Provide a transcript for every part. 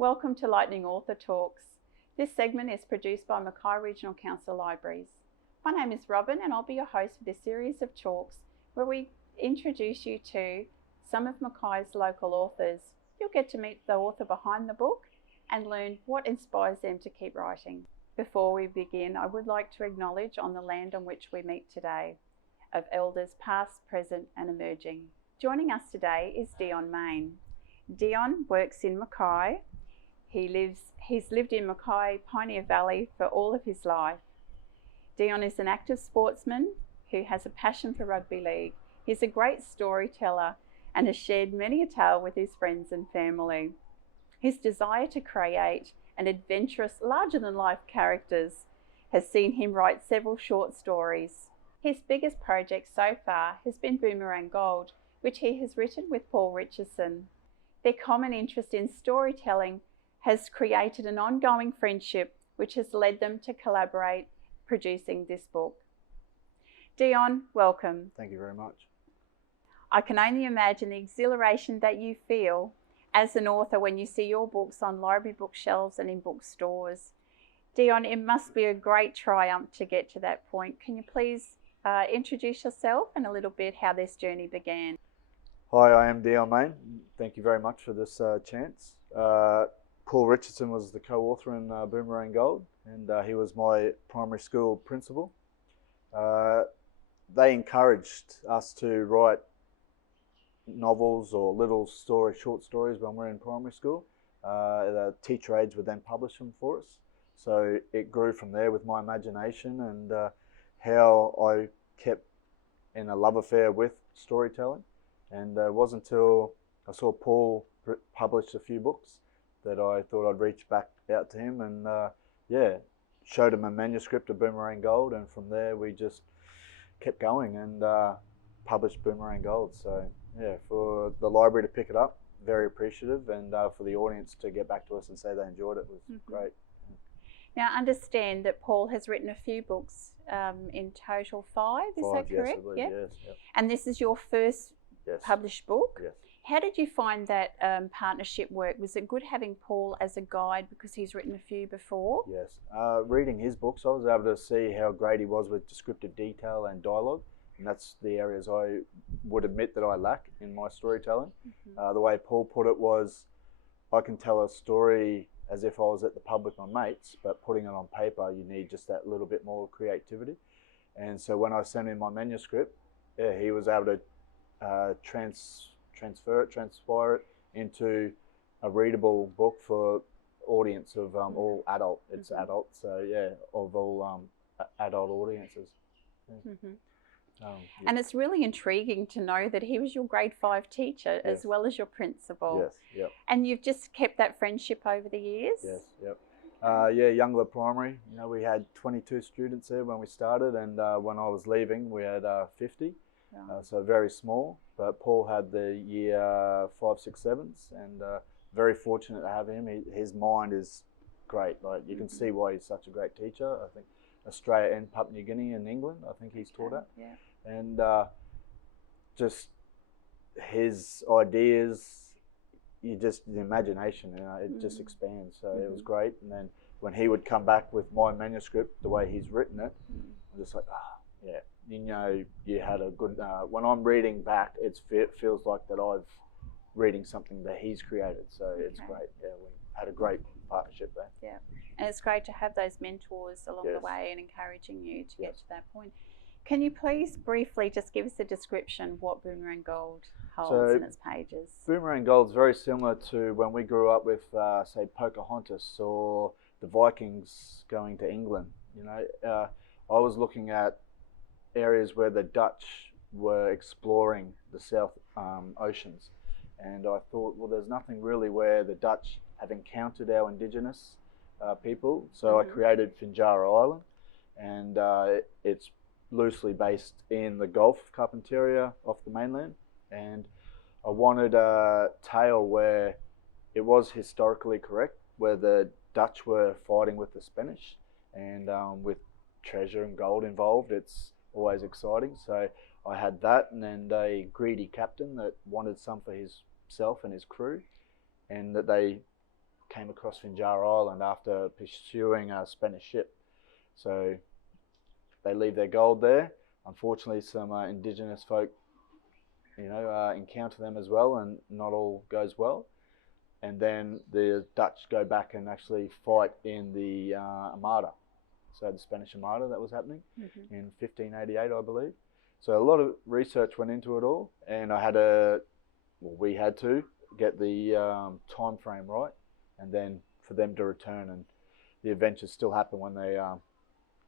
Welcome to Lightning Author Talks. This segment is produced by Mackay Regional Council Libraries. My name is Robin and I'll be your host for this series of talks where we introduce you to some of Mackay's local authors. You'll get to meet the author behind the book and learn what inspires them to keep writing. Before we begin, I would like to acknowledge on the land on which we meet today, of elders past, present and emerging. Joining us today is Dion Mayne. Dion works in Mackay. He's lived in Mackay Pioneer Valley for all of his life. Dion is an active sportsman who has a passion for rugby league. He's a great storyteller and has shared many a tale with his friends and family. His desire to create an adventurous, larger-than-life characters has seen him write several short stories. His biggest project so far has been Boomerang Gold, which he has written with Paul Richardson. Their common interest in storytelling has created an ongoing friendship which has led them to collaborate producing this book. Dion, welcome. Thank you very much. I can only imagine the exhilaration that you feel as an author when you see your books on library bookshelves and in bookstores. Dion, it must be a great triumph to get to that point. Can you please introduce yourself and a little bit how this journey began? Hi, I am Dion Mayne. Thank you very much for this chance. Paul Richardson was the co-author in Boomerang Gold, and he was my primary school principal. They encouraged us to write novels or little short stories when we're in primary school. The teacher aides would then publish them for us. So it grew from there with my imagination and how I kept in a love affair with storytelling. And it wasn't until I saw Paul publish a few books that I thought I'd reach back out to him and showed him a manuscript of Boomerang Gold, and from there we just kept going and published Boomerang Gold. So yeah, for the library to pick it up, very appreciative, and for the audience to get back to us and say they enjoyed it was great. Now I understand that Paul has written a few books, in total 5, is that correct? Yes, I believe, yes. Yep. And this is your first published book? Yes. How did you find that partnership work? Was it good having Paul as a guide because he's written a few before? Yes. Reading his books, I was able to see how great he was with descriptive detail and dialogue, and that's the areas I would admit that I lack in my storytelling. The way Paul put it was, I can tell a story as if I was at the pub with my mates, but putting it on paper, you need just that little bit more creativity. And so when I sent in my manuscript, he was able to transpire it into a readable book for audience of all adult. It's adult, so yeah, of all adult audiences. Yeah. And it's really intriguing to know that he was your grade 5 teacher as well as your principal. Yes, yep. And you've just kept that friendship over the years? Yes, yep. Youngler Primary, we had 22 students there when we started, and when I was leaving we had 50. So very small, but Paul had the year 5, 6, 7s, and very fortunate to have him. His mind is great. Like you can see why he's such a great teacher. I think Australia and Papua New Guinea and England, I think he's taught at. Yeah. And just his ideas, the imagination, it just expands. So it was great. And then when he would come back with my manuscript, the way he's written it, I'm just like, you had a good, when I'm reading back, it feels like that I'm reading something that he's created. So it's great. Yeah, we had a great partnership there. Yeah, and it's great to have those mentors along the way and encouraging you to get to that point. Can you please briefly just give us a description what Boomerang Gold holds in its pages? Boomerang Gold is very similar to when we grew up with, say, Pocahontas or the Vikings going to England. I was looking at areas where the Dutch were exploring the South Oceans, and I thought, well, there's nothing really where the Dutch have encountered our indigenous people, so I created Finjara Island, and it's loosely based in the Gulf of Carpentaria off the mainland, and I wanted a tale where it was historically correct, where the Dutch were fighting with the Spanish, and with treasure and gold involved, it's always exciting. So I had that, and then a greedy captain that wanted some for himself and his crew, and that they came across Finjara Island after pursuing a Spanish ship. So they leave their gold there. Unfortunately, some indigenous folk, encounter them as well, and not all goes well. And then the Dutch go back and actually fight in the Armada. So the Spanish Armada that was happening in 1588, I believe. So a lot of research went into it all, and we had to get the time frame right, and then for them to return, and the adventures still happen when they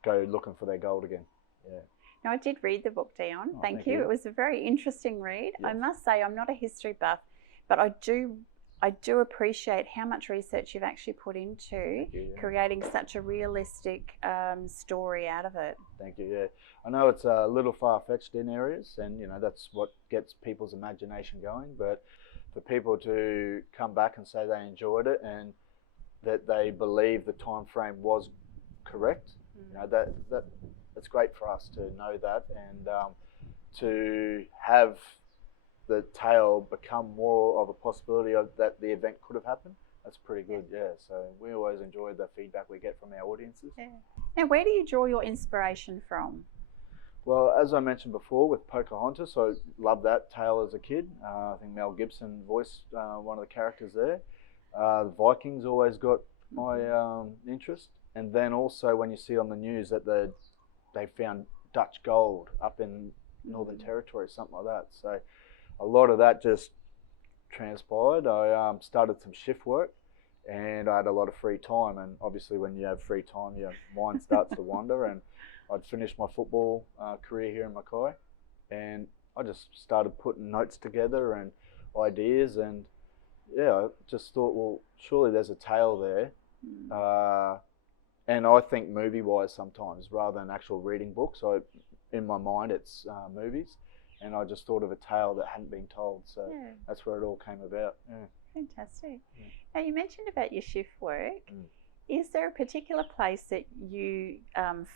go looking for their gold again. Yeah. Now, I did read the book, Dion. Oh, thank you. It was a very interesting read. Yes. I must say, I'm not a history buff, but I do appreciate how much research you've actually put into creating such a realistic story out of it. Thank you. Yeah, I know it's a little far-fetched in areas, and that's what gets people's imagination going. But for people to come back and say they enjoyed it and that they believe the time frame was correct, that it's great for us to know that, and to have the tale become more of a possibility of that the event could have happened. That's pretty good. Yeah. So we always enjoy the feedback we get from our audiences. Yeah. Now, where do you draw your inspiration from? Well, as I mentioned before, with Pocahontas, I loved that tale as a kid. I think Mel Gibson voiced one of the characters there. The Vikings always got my interest. And then also when you see on the news that they found Dutch gold up in Northern Territory, something like that. So a lot of that just transpired. I started some shift work, and I had a lot of free time. And obviously when you have free time, your mind starts to wander. And I'd finished my football career here in Mackay, and I just started putting notes together and ideas. And yeah, I just thought, well, surely there's a tale there. And I think movie-wise sometimes, rather than actual reading books. In my mind, it's movies. And I just thought of a tale that hadn't been told. So that's where it all came about. Yeah. Fantastic. Yeah. Now, you mentioned about your shift work. Is there a particular place that you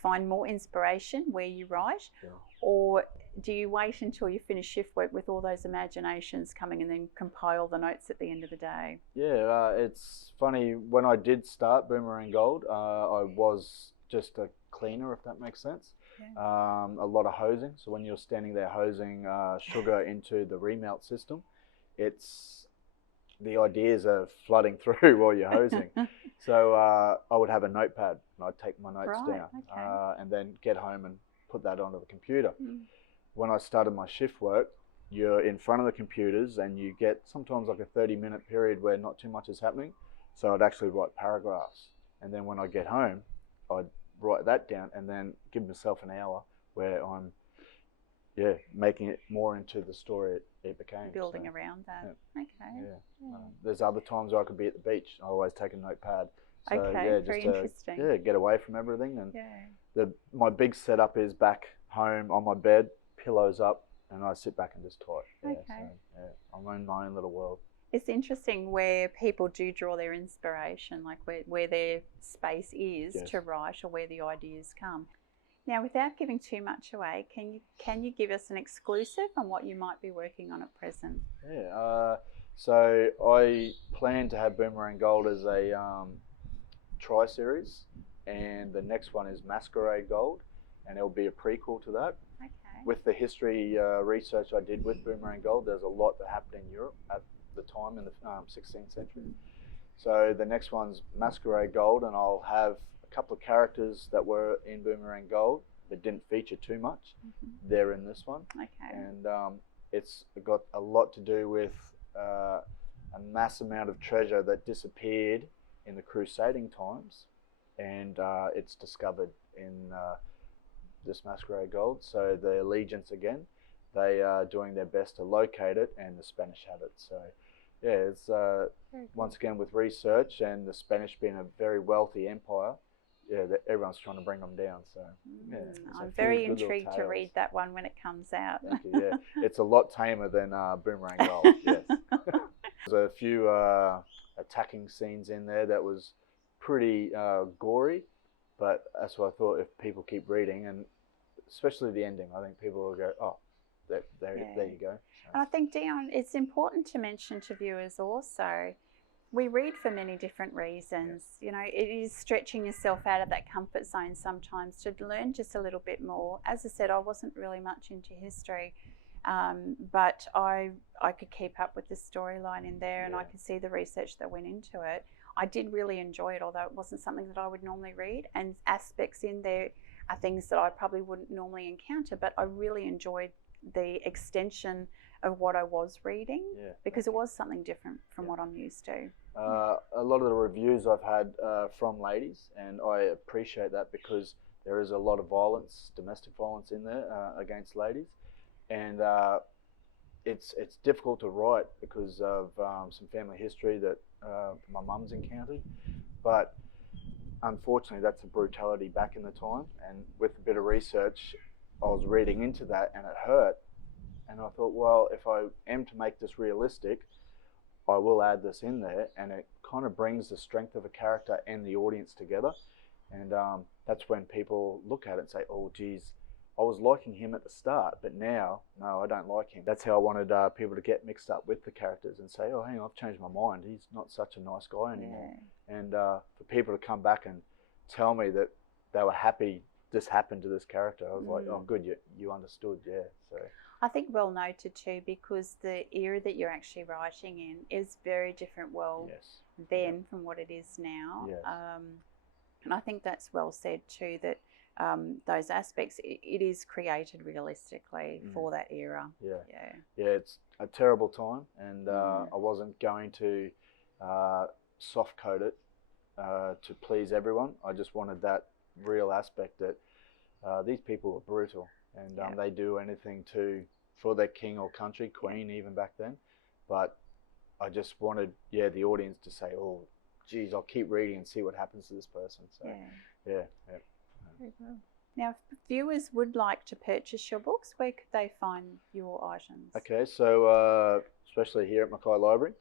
find more inspiration where you write? Yeah. Or do you wait until you finish shift work with all those imaginations coming and then compile the notes at the end of the day? Yeah, it's funny. When I did start Boomerang Gold, I was just a cleaner, if that makes sense. Yeah. A lot of hosing. So when you're standing there hosing sugar into the remelt system, the ideas are flooding through while you're hosing. So I would have a notepad and I'd take my notes down and then get home and put that onto the computer. When I started my shift work, you're in front of the computers and you get sometimes like a 30-minute period where not too much is happening. So I'd actually write paragraphs. And then when I get home, I'd write that down and then give myself an hour where I'm making it more into the story it became. Building around that. Yeah. Okay. Yeah. There's other times where I could be at the beach. I always take a notepad. So, very interesting. Get away from everything. And my big setup is back home on my bed, pillows up, and I sit back and just type. I'm in my own little world. It's interesting where people do draw their inspiration, like where their space is to write or where the ideas come. Now, without giving too much away, can you give us an exclusive on what you might be working on at present? Yeah, so I plan to have Boomerang Gold as a tri-series, and the next one is Masquerade Gold, and it'll be a prequel to that. Okay. With the history research I did with Boomerang Gold, there's a lot that happened in Europe at the time in the 16th century. So the next one's Masquerade Gold, and I'll have a couple of characters that were in Boomerang Gold that didn't feature too much. They're in this one. Okay. And it's got a lot to do with a mass amount of treasure that disappeared in the crusading times, and it's discovered in this Masquerade Gold. So the Allegiance again, they are doing their best to locate it, and the Spanish have it. So yeah, it's once again with research and the Spanish being a very wealthy empire, everyone's trying to bring them down. So I'm very intrigued to read that one when it comes out. Thank you. Yeah, it's a lot tamer than Boomerang Gold. Yes, there's a few attacking scenes in there that was pretty gory, but that's what I thought. If people keep reading, and especially the ending, I think people will go, oh, there you go. So. And I think, Dion, it's important to mention to viewers also we read for many different reasons. You know, it is stretching yourself out of that comfort zone sometimes to learn just a little bit more. As I said, I wasn't really much into history, but I could keep up with the storyline in there, and I could see the research that went into it. I did really enjoy it, although it wasn't something that I would normally read, and aspects in there are things that I probably wouldn't normally encounter, but I really enjoyed the extension of what I was reading, because it was something different from what I'm used to. A lot of the reviews I've had from ladies, and I appreciate that, because there is a lot of violence, domestic violence in there against ladies, and it's difficult to write because of some family history that my mum's encountered, but unfortunately that's a brutality back in the time, and with a bit of research I was reading into that, and it hurt, and I thought, well, if I am to make this realistic, I will add this in there, and it kind of brings the strength of a character and the audience together, and that's when people look at it and say, oh geez, I was liking him at the start, but now, no, I don't like him. That's how I wanted people to get mixed up with the characters and say, oh, hang on, I've changed my mind. He's not such a nice guy anymore. And for people to come back and tell me that they were happy this happened to this character, I was like, oh, good, you understood, So I think well noted too, because the era that you're actually writing in is very different world then from what it is now. And I think that's well said too, that those aspects, it is created realistically for that era. It's a terrible time, and I wasn't going to soft code it to please everyone. I just wanted that real aspect that these people are brutal, and they do anything for their king or country, queen even back then, but I just wanted the audience to say, oh geez, I'll keep reading and see what happens to this person. So Very well. Now, if viewers would like to purchase your books, where could they find your items? Okay, so especially here at Mackay Library.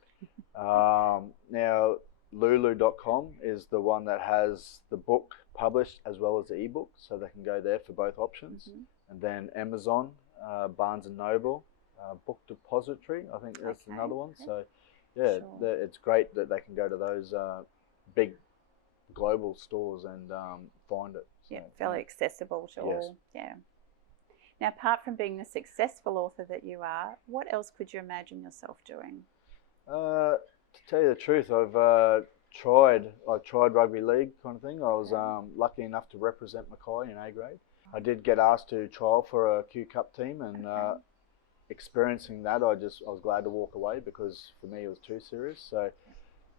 Now, lulu.com is the one that has the book published as well as the ebook, so they can go there for both options. And then Amazon, Barnes and Noble, Book Depository, I think that's another one. So it's great that they can go to those big global stores and find it. So, fairly accessible to all. Now, apart from being the successful author that you are, what else could you imagine yourself doing? To tell you the truth, I've tried rugby league kind of thing. I was lucky enough to represent Mackay in A grade. I did get asked to trial for a Q Cup team, and experiencing that, I was glad to walk away, because for me it was too serious. So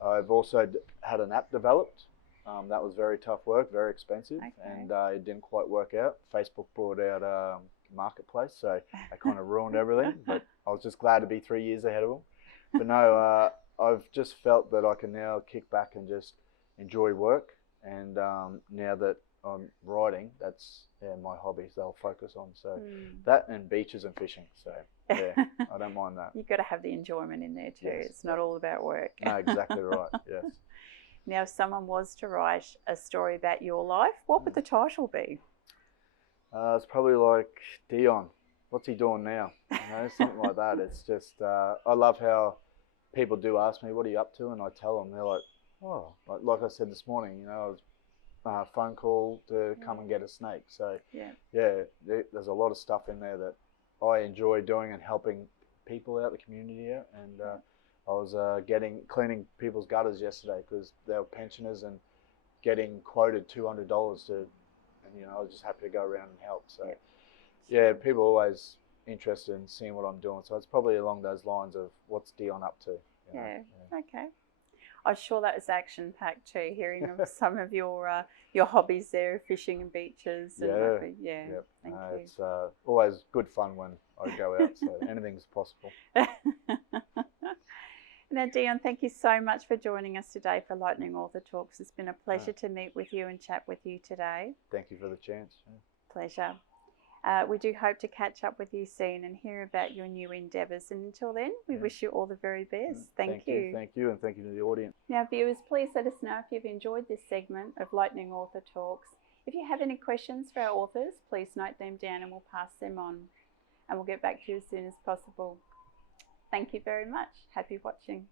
I've also had an app developed. That was very tough work, very expensive, and it didn't quite work out. Facebook brought out Marketplace, so I kind of ruined everything, but I was just glad to be 3 years ahead of them. But no, I've just felt that I can now kick back and just enjoy work, and now that I'm writing, that's my hobbies that I'll focus on. So that and beaches and fishing, so I don't mind that. You've got to have the enjoyment in there too. It's not all about work. No, exactly right, yes. Now, if someone was to write a story about your life, what would the title be? It's probably like, Dion, what's he doing now? You know, something like that. It's just, I love how people do ask me, what are you up to? And I tell them, they're like, oh, like I said this morning, I was phone call to come and get a snake. So there's a lot of stuff in there that I enjoy doing and helping people out, the community out, and I was cleaning people's gutters yesterday because they were pensioners and getting quoted $200 to, and I was just happy to go around and help. So people are always interested in seeing what I'm doing. So it's probably along those lines of what's Dion up to. Okay. I'm sure that was action-packed too, hearing of some of your hobbies there, fishing and beaches. And rugby. Thank you. It's always good fun when I go out, so anything's possible. Now, Dion, thank you so much for joining us today for Lightning Author Talks. It's been a pleasure to meet with you and chat with you today. Thank you for the chance. Pleasure. We do hope to catch up with you soon and hear about your new endeavours. And until then, we wish you all the very best. Thank you. Thank you, and thank you to the audience. Now, viewers, please let us know if you've enjoyed this segment of Lightning Author Talks. If you have any questions for our authors, please note them down and we'll pass them on. And we'll get back to you as soon as possible. Thank you very much. Happy watching.